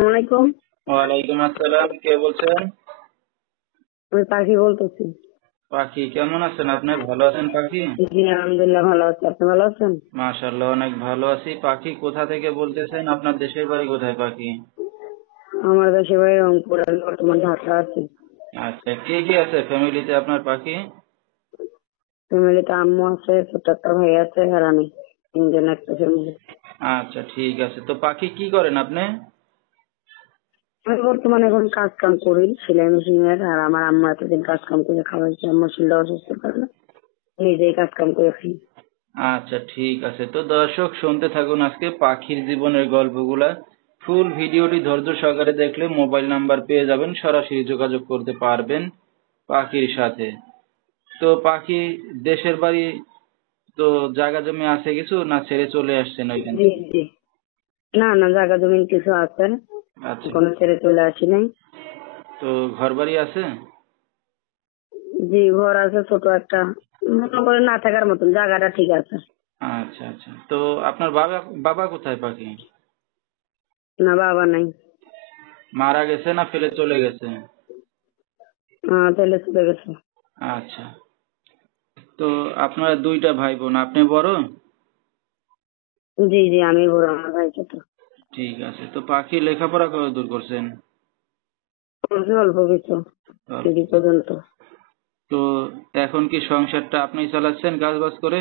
আসসালামাইকুম। ওয়ালাইকুম আসসালাম। কে বলছেন? আমি পাখি বলতেছি। পাখি, কেমন আছেন আপনি? ভালো আছেন পাখি? জি আলহামদুলিল্লাহ ভালো আছি। আপনি ভালো আছেন? মাশাআল্লাহ, অনেক ভালো আছি। পাখি, কোথা থেকে বলতেছেন? আপনার দেশের বাড়ি কোথায় পাখি? আমার দেশের বাড়ি রংপুর, আমি বর্তমান ঢাকা আছি। আচ্ছা, কে কে আছে ফ্যামিলিতে আপনার পাখি? ফ্যামিলিতে আম্মু আছে, ছোট একটা ভাই আছে, আর আমি, তিনজন একটা ফ্যামিলি। আচ্ছা, ঠিক আছে। তো পাখি কি করেন আপনি? আমি বর্তমানে এখন কাজ কাম করি সেলাই মেশিনের, আর আমার আম্মা এতদিন কাজ কাম করে খাওয়াইছে। আম্মার শরীরটা অসুস্থ কারণে নিজেই কাজ কাম করে খাই। আচ্ছা, ঠিক আছে। তো দর্শক, শুনতে থাকুন আজকে পাখির জীবনের গল্পগুলা। ফুল ভিডিওটি ধৈর্য সহকারে দেখলে মোবাইল নাম্বার পেয়ে যাবেন, সরাসরি যোগাযোগ করতে পারবেন পাখির সাথে। তো পাখি, দেশের বাড়ি তো জায়গা জমি আছে কিছু, না ছেড়ে চলে আসছেন ওইখান জি থেকে? জি, না না, জায়গা জমিন কিছু আছে, আচ্ছা, কোনো ছেড়ে চলে আসি নাই। তো ঘর বাড়ি আছে? জি, ঘর আছে ছোট একটা, মনে করে না থাকার মতন, জায়গাটা ঠিক আছে। আচ্ছা আচ্ছা, তো আপনার বাবা বাবা কোথায় পাখি? না, বাবা নাই। মারা গেছে না ফেলে চলে গেছে? তাহলে চলে গেছে। আচ্ছা, তো আপনারা দুইটা ভাই বোন, আপনি বড়? জি জি, আমি বড়, আমার ভাই ছোট। ঠিক আছে। তো পাখি লেখাপড়া কত দূর করছেন? করছি অল্প কিছু, অল্প। কেজি পর্যন্ত। তো এখন কি সংসারটা আপনি চালাচ্ছেন কাজ বাজ করে?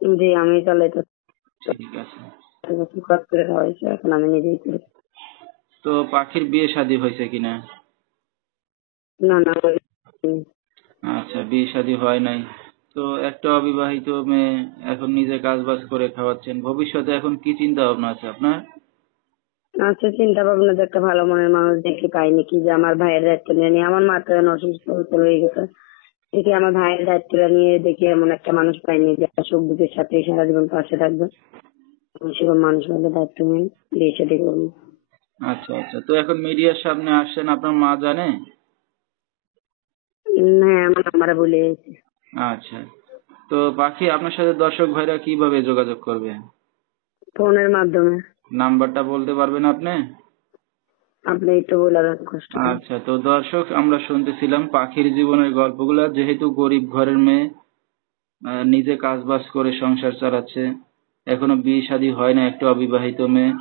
জি, আমি চালাইতে ঠিক আছে। কাজ করে খাওয়াইছে, এখন আমি নিজেই করি। তো পাখির বিয়ে শাদী হয়েছে কিনা? না না, আমি আচ্ছা, বিয়ে শাদী হয় নাই। তো একটা অবিবাহিত মেয়ে এখন নিজে কাজ বাজ করে খাওয়াচ্ছেন, ভবিষ্যতে এখন কি চিন্তা ভাবনা আছে আপনার? আচ্ছা, চিন্তা ভাবনা যে একটা ভালো মনের মানুষ দেখি পাইনি, কি যে আমার ভাইয়ের দায়িত্ব নিয়ে নিয়ে আমার মাত্র অসুস্থ হয়ে গেছে, দেখি আমার ভাইয়ের দায়িত্বটা নিয়ে দেখি এমন একটা মানুষ পাইনি যে একটা সুখ দুঃখের সাথে সারা জীবন পাশে থাকবে। আমি সেরকম মানুষ হলে দায়িত্ব নিয়ে বিয়ে শাদী করবো। আচ্ছা আচ্ছা, তো এখন মিডিয়ার সামনে আসছেন, আপনার মা জানে? হ্যাঁ, আমার নাম্বারে বলে গেছি। আচ্ছা, তো পাখি, আপনার সাথে দর্শক ভাইরা কিভাবে যোগাযোগ করবে? ফোনের মাধ্যমে। নাম্বারটা বলতে পারবেন আপনি? আপনি একটু বলে দেন কষ্ট করে। আচ্ছা, তো দর্শক, আমরা শুনতেছিলাম পাখির জীবনের গল্পগুলা। যেহেতু গরিব ঘরের মেয়ে, নিজে কাজ বাজ করে সংসার চালাচ্ছে, এখনো বিয়ে শাদী হয় না, একটা অবিবাহিত মেয়ে।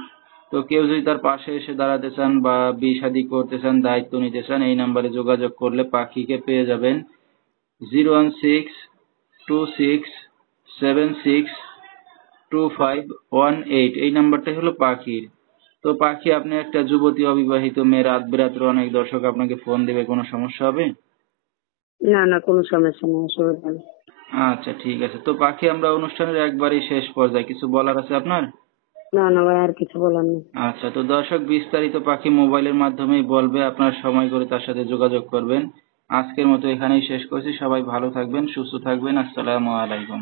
তো কেউ যদি তার পাশে এসে দাঁড়াতে চান বা বিয়ে শাদী করতে চান, দায়িত্ব নিতে চান, এই নাম্বারে যোগাযোগ করলে পাখিকে পেয়ে যাবেন। 01626762518, এই নাম্বারটা হলো পাখির। তো পাখি, আপনি একটা যুবতী অবিবাহিত মেয়ে, রাত বেরাত্রে অনেক দর্শক আপনাকে ফোন দেবে, কোনো সমস্যা হবে? না না, কোনো সমস্যা নেই, অসুবিধা নেই। আচ্ছা, ঠিক আছে। তো পাখি, আমরা অনুষ্ঠানের একবারই শেষ পর্যায়ে, কিছু বলার আছে আপনার? না না ভাই, আর কিছু বলার নেই। আচ্ছা, তো দর্শক, বিস্তারিত পাখি মোবাইলের মাধ্যমেই বলবে, আপনার সময় করে তার সাথে যোগাযোগ করবেন। আজকের মতো এখানেই শেষ করছি। সবাই ভালো থাকবেন, সুস্থ থাকবেন। আসসালামু আলাইকুম।